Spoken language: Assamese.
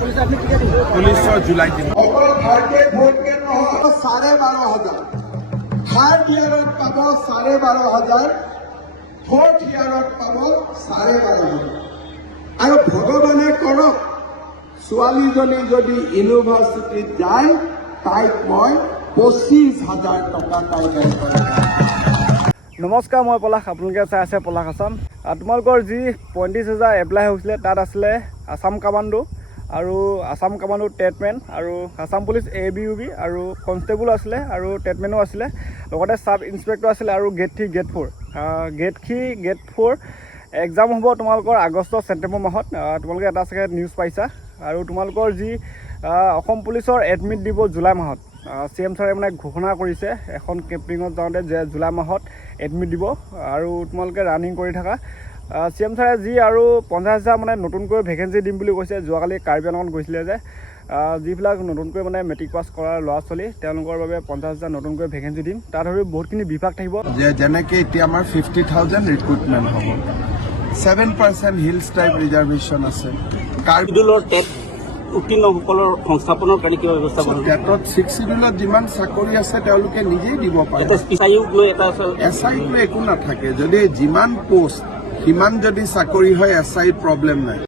পুলিচৰ জুলাই দিন অকল ভাৰতীয় ভোট কেন্দ্ৰ নহয় 12,500 থাৰ্ড ইয়াৰত পাব 12,500 ফৰ্থ ইয়াৰত পাব 12,500 আৰু ভগৱানে কৰক ছোৱালীজনী যদি ইউনিভাৰ্চিটিত যায় তাইক মই 25,000 টকা তাইক নমস্কাৰ মই পলাশ আপোনালোকে চাই আছে পলাশ আছাম তোমালোকৰ যি 35,000 এপ্লাই হৈছিলে তাত আছিলে আছাম কামাণ্ডো আৰু আছাম কামাণ্ডো ট্ৰেটমেন আৰু আছাম পুলিচ ABUB আৰু কনষ্টেবল আছিলে আৰু ট্ৰেটমেনো আছিলে লগতে সাব ইন্সপেক্টৰ আছিলে আৰু গেট 3 গেট 4 এক্সাম হ'ব তোমালোকৰ আগষ্ট ছেপ্টেম্বৰ মাহত তোমালোকে এটা চাগে নিউজ পাইছা আৰু তোমালোকৰ যি অসম পুলিচৰ এডমিট দিব জুলাই মাহত CM ছাৰে মানে ঘোষণা কৰিছে এখন কেম্পিঙত যাওঁতে যে জুলাই মাহত এডমিট দিব আৰু তোমালোকে ৰানিং কৰি থাকা CM ছাৰে যি আৰু 50,000 মানে নতুনকৈ ভেকেঞ্চি দিম বুলি কৈছে যোৱাকালি কাৰ্বি আংলঙত গৈছিলে যে যিবিলাক নতুনকৈ মানে মেট্ৰিক পাছ কৰা ল'ৰা ছোৱালী তেওঁলোকৰ বাবে 50,000 নতুনকৈ ভেকেঞ্চি দিম তাত আৰু বহুতখিনি বিভাগ থাকিব যেনেকৈ এতিয়া আমাৰ 50,000 ৰিক্ৰুটমেণ্ট হ'ব 7% হিলছ টাইপ ৰিজাৰ্ভেশ্যন আছে কাৰ্বিডুলৰ টেট উত্তীৰ্ণসকলৰ সংস্থাপনৰ কাৰণে কিবা ব্যৱস্থা কৰিব টেটত 6 শিডিউলত যিমান চাকৰি আছে তেওঁলোকে নিজেই দিব পাৰে SI লৈ একো নাথাকে যদি যিমান পোষ্ট সিমান যদি চাকৰি হয় SI প্ৰব্লেম নাই